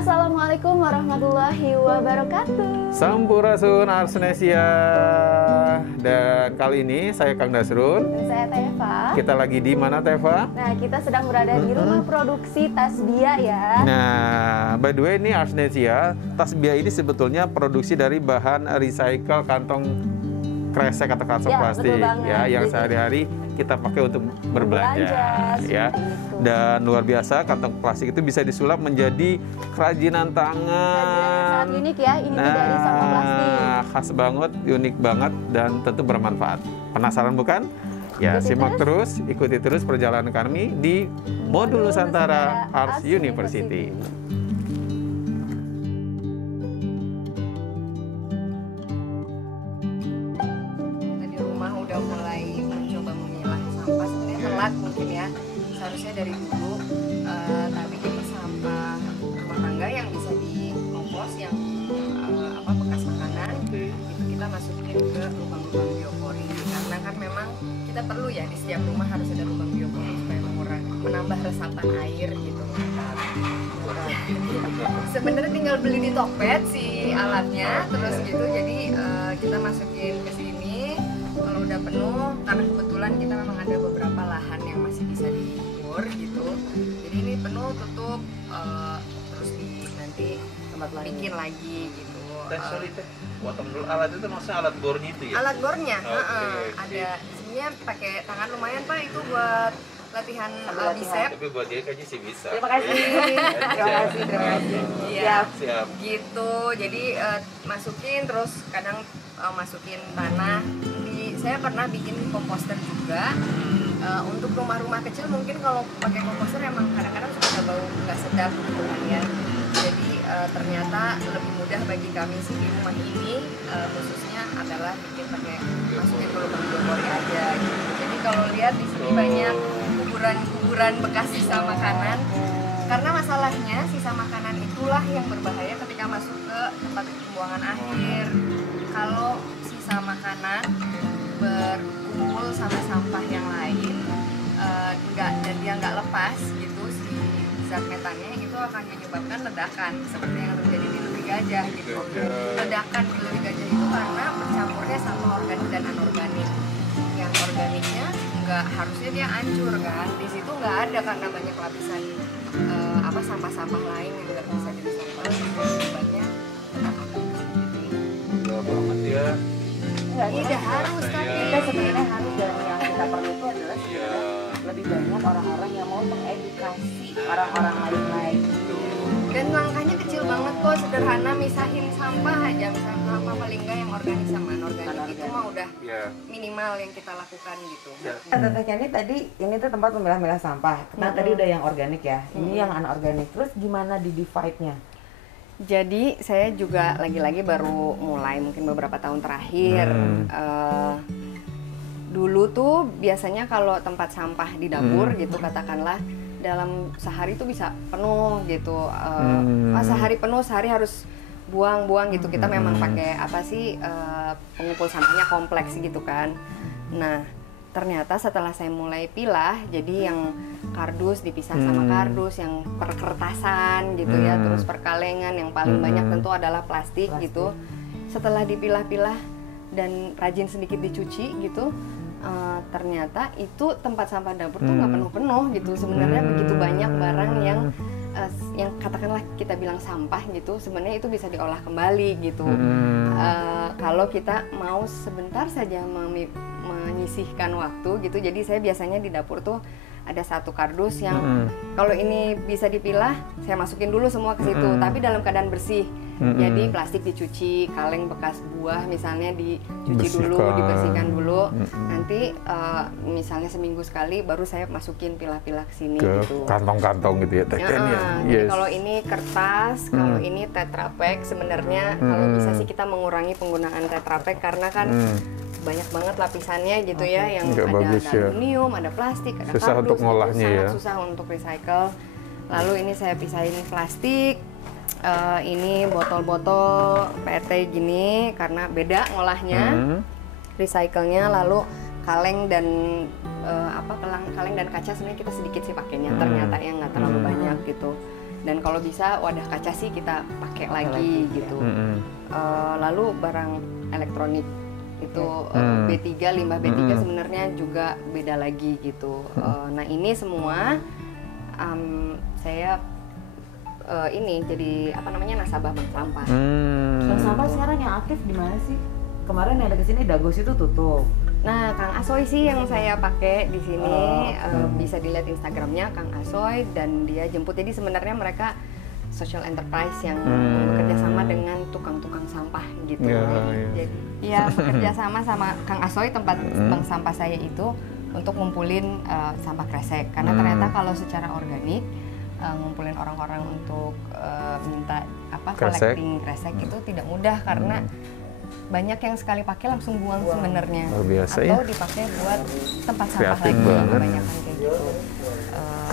Assalamualaikum warahmatullahi wabarakatuh. Sampurasun Arsnesia. Dan kali ini saya Kang Dasrun. Dan saya Teva. Kita lagi di mana, Teva? Nah, kita sedang berada di rumah produksi Tasbia ya. Nah, by the way ini Arsnesia, Tasbia ini sebetulnya produksi dari bahan recycle kantong kresek atau kantong plastik ya, yang sehari-hari kita pakai untuk berbelanja ya. Dan luar biasa, kantong plastik itu bisa disulap menjadi kerajinan tangan. Sangat unik ya, ini dari sampah plastik. Khas banget, unik banget, dan tentu bermanfaat. Penasaran bukan? Ya, simak terus, ikuti terus perjalanan kami di Modul Nusantara Arts University. Telat mungkin ya, seharusnya dari dulu, tapi jadi sampah rumah tangga yang bisa dikompos, yang bekas makanan itu kita masukin ke lubang-lubang biopori, karena kan memang kita perlu ya, di setiap rumah harus ada lubang biopori supaya menambah resapan air gitu. Sebenarnya tinggal beli di Tokped si alatnya, terus gitu, jadi kita masukin ke sini. Kalau udah penuh, karena kebetulan kita memang ada beberapa lahan yang masih bisa diukur gitu, jadi ini penuh, tutup, terus nanti bikin lagi gitu. Sorry teh, potong dulu, alat itu maksudnya alat bornya itu ya? Alat bornya, okay. Ada sebenarnya pakai tangan lumayan Pak, itu buat latihan bicep. Tapi buat dia kayaknya sih bisa. Terima kasih. Terima kasih. Iya. Siap. Gitu. Jadi masukin, terus kadang masukin tanah. Saya pernah bikin komposter juga. Untuk rumah-rumah kecil mungkin kalau pakai komposter emang kadang-kadang suka ada bau nggak sedap gitu kan ya. Jadi ternyata lebih mudah bagi kami sih di rumah ini, khususnya adalah bikin pakai masukin ke lubang biopori aja gitu. Jadi kalau lihat di sini banyak kuburan bekas sisa makanan, karena masalahnya sisa makanan itulah yang berbahaya ketika masuk ke tempat pembuangan akhir. Kalau sisa makanan berkumpul sama sampah yang lain, dan dia nggak lepas gitu, si zat metannya itu akan menyebabkan ledakan seperti yang terjadi di Luri Gajah gitu. Ledakan di Luri Gajah itu karena bercampurnya sama organik dan anorganik. Yang organiknya nggak harusnya dia hancur kan, di situ nggak ada karena banyak lapisan sampah-sampah lain yang nggak bisa jadi sampah, akibatnya ledakan. Udah banget ya. Tidak harus kan, kita sebenarnya harus, dan yang kita perlu itu adalah lebih banyak orang-orang yang mau mengedukasi orang-orang lain. Dan langkahnya kecil banget kok, sederhana, misahin sampah aja, misalnya sampah paling enggak yang organik sama anorganik itu mah udah minimal yang kita lakukan gitu. Tante Kenny tadi ini tuh tempat memilah-milah sampah. Nah tadi udah yang organik ya, ini yang anorganik. Terus gimana di divide-nya? Jadi saya juga lagi-lagi baru mulai mungkin beberapa tahun terakhir. Dulu tuh biasanya kalau tempat sampah di dapur gitu katakanlah, dalam sehari tuh bisa penuh gitu. Sehari penuh, sehari harus buang-buang gitu. Kita memang pakai pengumpul sampahnya kompleks gitu kan. Nah, ternyata setelah saya mulai pilah, jadi yang kardus dipisah sama kardus, yang perkertasan gitu ya, terus perkalengan, yang paling banyak tentu adalah plastik gitu. Setelah dipilah-pilah dan rajin sedikit dicuci gitu, ternyata itu tempat sampah dapur tuh nggak penuh-penuh gitu. Sebenarnya begitu banyak barang yang katakanlah kita bilang sampah gitu, sebenarnya itu bisa diolah kembali gitu. Kalau kita mau sebentar saja menyisihkan waktu gitu. Jadi saya biasanya di dapur tuh ada satu kardus yang kalau ini bisa dipilah, saya masukin dulu semua ke situ, tapi dalam keadaan bersih. Jadi plastik dicuci, kaleng bekas buah misalnya dicuci dulu, dibersihkan dulu. Nanti misalnya seminggu sekali baru saya masukin pilah-pilah ke sini gitu. Kantong-kantong gitu ya, Jadi kalau ini kertas, kalau ini Tetra Pak, sebenarnya kalau bisa sih kita mengurangi penggunaan Tetra Pak karena kan banyak banget lapisannya gitu ya, yang ada aluminium, ada plastik, ada susah kardus, untuk ngolahnya ya. Sangat susah untuk recycle. Lalu ini saya pisahin plastik, ini botol-botol PET gini karena beda ngolahnya, recycle-nya. Lalu kaleng dan kaleng dan kaca sebenarnya kita sedikit sih pakainya, ternyata yang nggak terlalu banyak gitu. Dan kalau bisa wadah kaca sih kita pakai lagi gitu. Lalu barang elektronik itu B3, limbah B3 sebenarnya juga beda lagi gitu. Nah ini semua saya ini jadi apa namanya nasabah bank sampah. Bank sampah sekarang yang aktif di mana sih? Kemarin yang ada kesini Dagos itu tutup. Nah, Kang Asoy sih yang saya pakai di sini. Bisa dilihat Instagramnya Kang Asoy dan dia jemput. Jadi sebenarnya mereka social enterprise yang bekerja sama dengan tukang-tukang sampah gitu. Jadi ya bekerja sama Kang Asoy tempat bank sampah saya itu untuk ngumpulin sampah kresek. Karena ternyata kalau secara organik ngumpulin orang-orang untuk minta collecting kresek itu tidak mudah karena banyak yang sekali pakai langsung buang sebenarnya, atau dipakai buat tempat sampah lagi, kebanyakan kayak gitu.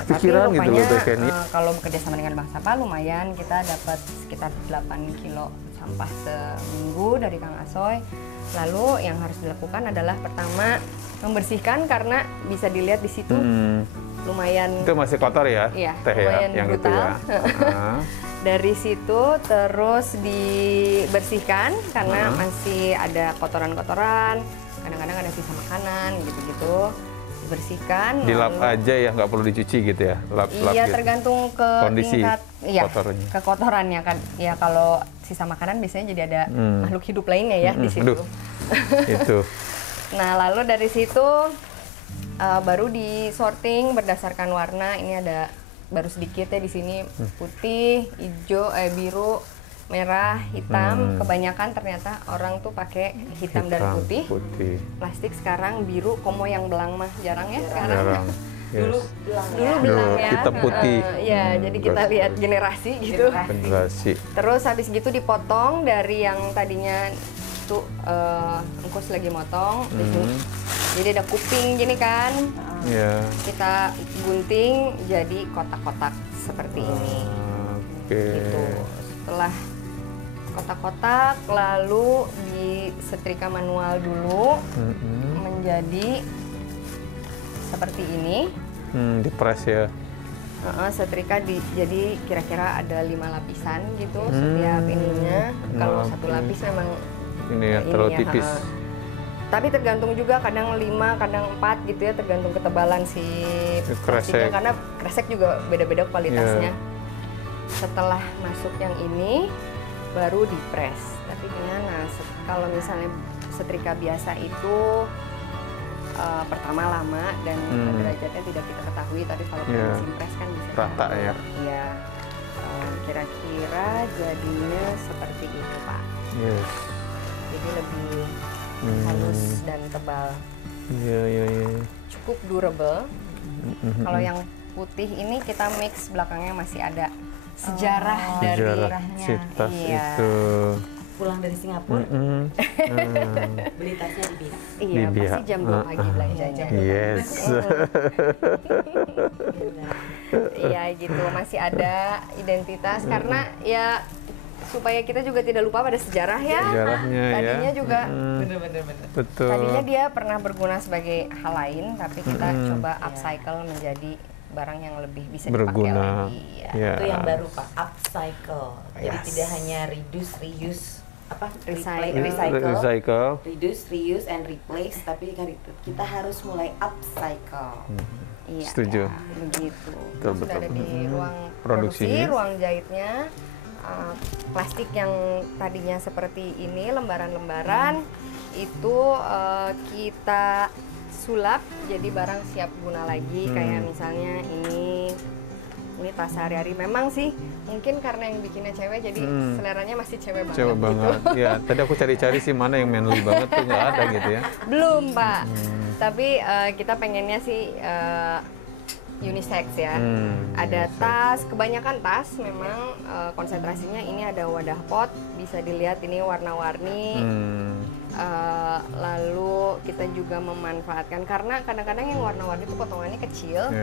Tapi rupanya kalau bekerja sama dengan bank sampah lumayan, kita dapat sekitar 8 kilo sampah seminggu dari Kang Asoy. Lalu yang harus dilakukan adalah pertama membersihkan karena bisa dilihat di situ lumayan. Itu masih kotor ya? Iya, teh lumayan ya, yang brutal. itu ya. Dari situ terus dibersihkan karena masih ada kotoran-kotoran, kadang-kadang ada sisa makanan gitu-gitu. Dibersihkan. Dilap aja ya, nggak perlu dicuci gitu ya? Lap-lap iya, gitu. Tergantung ke kondisi tingkat kotorannya. ke kotorannya kan. Ya kalau sisa makanan biasanya jadi ada makhluk hidup lainnya ya di situ. Itu. Nah, lalu dari situ baru disorting berdasarkan warna. Ini ada baru sedikit ya di sini putih, hijau, biru, merah, hitam. Kebanyakan ternyata orang tuh pakai hitam dan putih. Plastik sekarang biru, komo yang belang mah jarang ya sekarang. Jarang. Dulu belang ya. Hitam putih. Ya, jadi kita lihat generasi gitu. Generasi. Terus habis gitu dipotong dari yang tadinya tuh engkus lagi motong di sini. Jadi ada kuping gini kan. Kita gunting jadi kotak-kotak seperti ini. Gitu. Setelah kotak-kotak lalu disetrika manual dulu menjadi seperti ini. Dipres ya. Setrika jadi kira-kira ada 5 lapisan gitu setiap ininya. Kalau satu lapis memang ini ya terlalu tipis. Tapi tergantung juga, kadang 5, kadang 4 gitu ya, tergantung ketebalan si plastiknya, karena kresek juga beda-beda kualitasnya. Setelah masuk yang ini, baru dipres. Tapi gimana, kalau misalnya setrika biasa itu pertama lama dan derajatnya tidak kita ketahui, tapi kalau mesin pres kan bisa rata ya. Iya. Kira-kira jadinya seperti itu, Pak. Jadi lebih halus dan tebal. Cukup durable. Kalau yang putih ini kita mix, belakangnya masih ada sejarah dari si tas itu. Pulang dari Singapura. Beli tasnya di Bia. Iya, pasti jam 2 pagi belanjanya. Yes. Iya gitu, masih ada identitas karena ya supaya kita juga tidak lupa pada sejarah ya. Sejarahnya tadinya juga Bener. betul. Tadinya dia pernah berguna sebagai hal lain, tapi kita coba upcycle menjadi barang yang lebih bisa dipakai lagi. Itu yang baru, Pak, upcycle. Jadi tidak hanya reduce, reuse, recycle, reduce, reuse, and replace, tapi kita harus mulai upcycle. Iya, setuju. Begitu. Betul. Sudah ada di ruang produksi, ruang jahitnya. Plastik yang tadinya seperti ini, lembaran-lembaran, itu kita sulap jadi barang siap guna lagi. Kayak misalnya ini tas sehari-hari. Memang sih mungkin karena yang bikinnya cewek jadi seleranya masih cewek banget. Cewek banget. Gitu. Ya, tadi aku cari-cari sih mana yang manly banget tuh, nggak ada gitu ya. Belum, Pak. Tapi kita pengennya sih unisex ya. Ada tas, kebanyakan tas memang konsentrasinya ini ada wadah pot, bisa dilihat ini warna-warni. Lalu kita juga memanfaatkan karena kadang-kadang yang warna-warni itu potongannya kecil,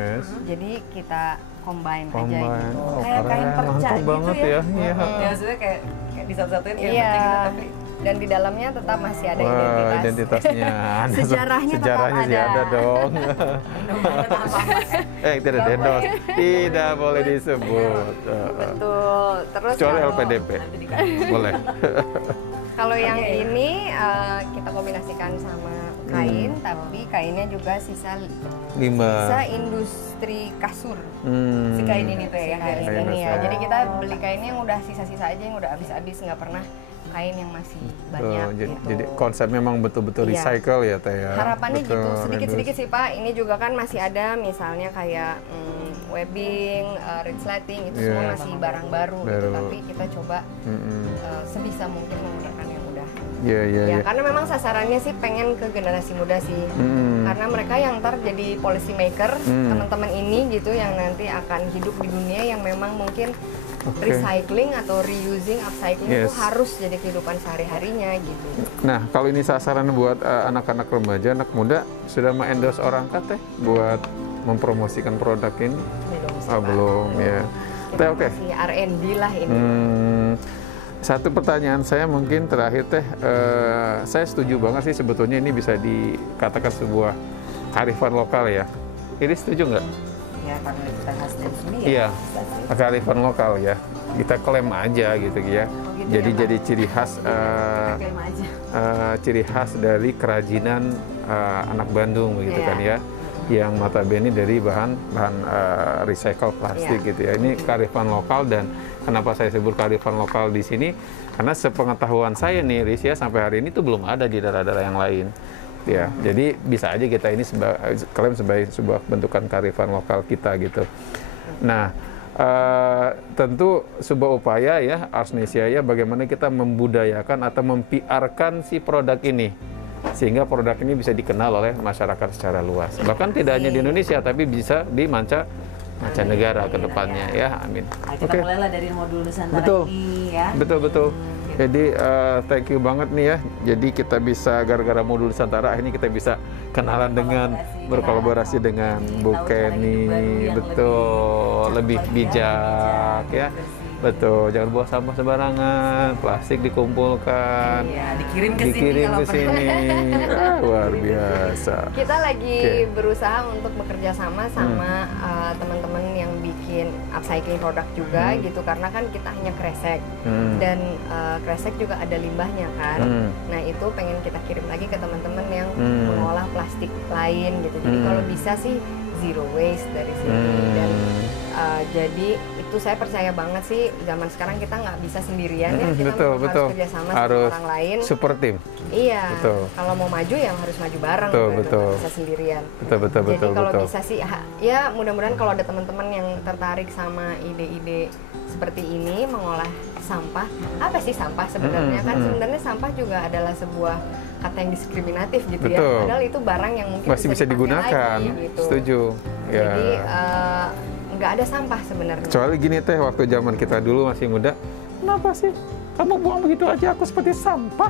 jadi kita combine aja gitu. Kayak kain perca gitu banget ya. Maksudnya kayak di satu-satuin kayak gitu, tapi dan di dalamnya tetap masih ada Wah, identitas. identitasnya. Sejarahnya tetap Sejarahnya sih ada. ada dong. Tidak endorse. Tidak boleh disebut. Betul. Terus Kecuali kalau- LPDP. Boleh. Kalau yang ini kita kombinasikan sama kain, tapi kainnya juga sisa Limbah. industri kasur. Hmm. Si kain ini tuh ya, Kain Kain ini ya. besar. Jadi kita beli kainnya yang udah sisa-sisa aja, yang udah habis-habis, nggak pernah kain yang masih banyak. Gitu. Jadi konsep memang betul-betul Iya. recycle ya Teh ya. Harapannya Betul, gitu, sedikit-sedikit sih Pak. Ini juga kan masih ada misalnya kayak webbing, resleting, itu semua Iya. masih barang baru, gitu. Baru. Tapi kita coba Mm-mm. sebisa mungkin menggunakan yang udah. Iya, iya, Ya, iya. karena memang sasarannya sih pengen ke generasi muda sih. Mm-mm. Karena mereka yang ntar jadi policy maker, teman-teman ini gitu yang nanti akan hidup di dunia yang memang mungkin Oke. recycling atau reusing, upcycling itu Yes. harus jadi kehidupan sehari-harinya gitu. Nah, kalau ini sasaran buat anak-anak remaja, anak muda, sudah endorse orang kah Teh buat mempromosikan produk ini? Belum sih, Oh, Pak. belum ya. Teh, oke. Masih R&D lah ini. Satu pertanyaan saya mungkin terakhir Teh, saya setuju banget sih sebetulnya ini bisa dikatakan sebuah kearifan lokal ya. Ini setuju nggak? Ya karena kita khas dari sini ya. Iya, bisa sih. kearifan lokal ya. Kita klaim aja gitu ya. gitu Jadi ya, Pak? jadi ciri khas Klaim aja. ciri khas dari kerajinan anak Bandung begitu Iya. kan ya, yang notabene dari bahan recycle plastik Iya. gitu ya. Ini kearifan lokal, dan kenapa saya sebut kearifan lokal di sini karena sepengetahuan saya nih Riz ya, sampai hari ini tuh belum ada di daerah-daerah yang lain ya. Jadi bisa aja kita ini klaim sebagai sebuah bentukan kearifan lokal kita gitu. Nah, tentu sebuah upaya ya Arsnesia ya, bagaimana kita membudayakan atau mempiarkan si produk ini sehingga produk ini bisa dikenal oleh masyarakat secara luas. Bahkan tidak hanya di Indonesia tapi bisa di mancanegara ke depannya ya. Amin. Nah, kita Oke. mulailah dari modul Nusantara Betul. ini ya. Betul betul. Jadi thank you banget nih ya. Jadi kita bisa gara-gara modul Nusantara akhirnya kita bisa kenalan dengan berkolaborasi dengan Bu Tahu cara Kenny. hidup baru yang Betul, lebih cakep, bijak ya. bersih. Betul, jangan buang sampah sembarangan, plastik dikumpulkan, Iya, dikirim ke sini dikirim kalau ke sini. Luar biasa. Kita lagi Oke. berusaha untuk bekerja sama sama teman-teman yang bikin upcycling produk juga gitu, karena kan kita hanya kresek dan kresek juga ada limbahnya kan. Nah itu pengen kita kirim lagi ke teman-teman yang mengolah plastik lain gitu. Jadi kalau bisa sih zero waste dari sini dan jadi itu saya percaya banget sih zaman sekarang kita nggak bisa sendirian ya, kita betul, harus betul. kerjasama Harus sama orang lain. super team. Iya. Betul. Kalau mau maju yang harus maju bareng, Betul, gitu, betul. nggak bisa sendirian. Betul, betul, Jadi betul, kalau betul. bisa sih, ya mudah-mudahan kalau ada teman-teman yang tertarik sama ide-ide seperti ini mengolah sampah. Apa sih sampah sebenarnya? Kan sebenarnya sampah juga adalah sebuah kata yang diskriminatif gitu ya. Betul. Padahal itu barang yang mungkin Masih bisa dipakai digunakan. lagi, gitu. Setuju. Ya. Jadi nggak ada sampah sebenarnya. Kecuali gini Teh, waktu zaman kita dulu masih muda, kenapa sih kamu buang begitu aja aku seperti sampah?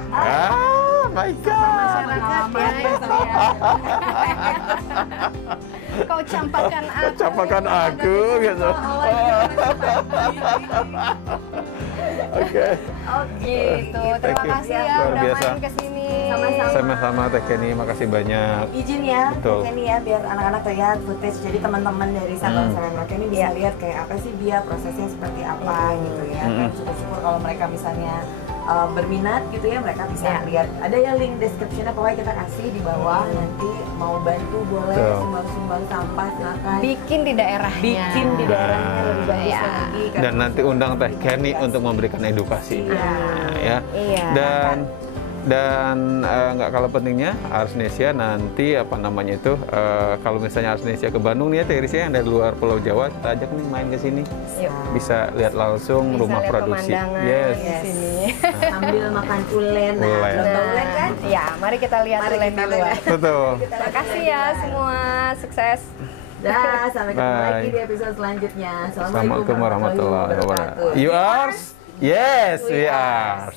My God. Masyarakat ya, itu ya. Kau campakkan aku. Campakan aku gitu. Oke. Gitu. Terima Thank you. kasih ya Luar udah biasa. main ke sini. Sama-sama. Sama-sama Teh Kenny, makasih banyak. Izin ya, Betul. ini ya biar anak-anak lihat footage. Jadi teman-teman dari Sabang sampai Merauke ini bisa lihat kayak apa sih Bia, prosesnya seperti apa gitu ya. Dan syukur-syukur kalau mereka misalnya berminat gitu ya, mereka bisa lihat. Ada ya link description-nya pokoknya kita kasih di bawah. Nanti mau bantu boleh, Betul. sumbang-sumbang sampah silakan. Bikin di daerahnya. Bikin di daerahnya lebih bagus Iya. lagi. karena Dan nanti undang Teh Kenny untuk memberikan edukasi. Ya. Iya. Dan nggak kalah pentingnya Arsnesia nanti apa namanya itu kalau misalnya Arsnesia ke Bandung nih ya Teh Iris ya, yang dari luar Pulau Jawa kita ajak nih main ke sini, Yuk. bisa lihat langsung Bisa rumah lihat produksi. pemandangan Yes. di sini. sambil makan ulen. Nah, Ulen. belum tahu ulen kan? Ya, mari kita lihat Mari ulen kita di luar. lihat. Betul. Terima kasih ya semua, sukses. Dah, sampai ketemu Bye. lagi di episode selanjutnya. Assalamualaikum warahmatullahi wabarakatuh. You are? Yes, we are.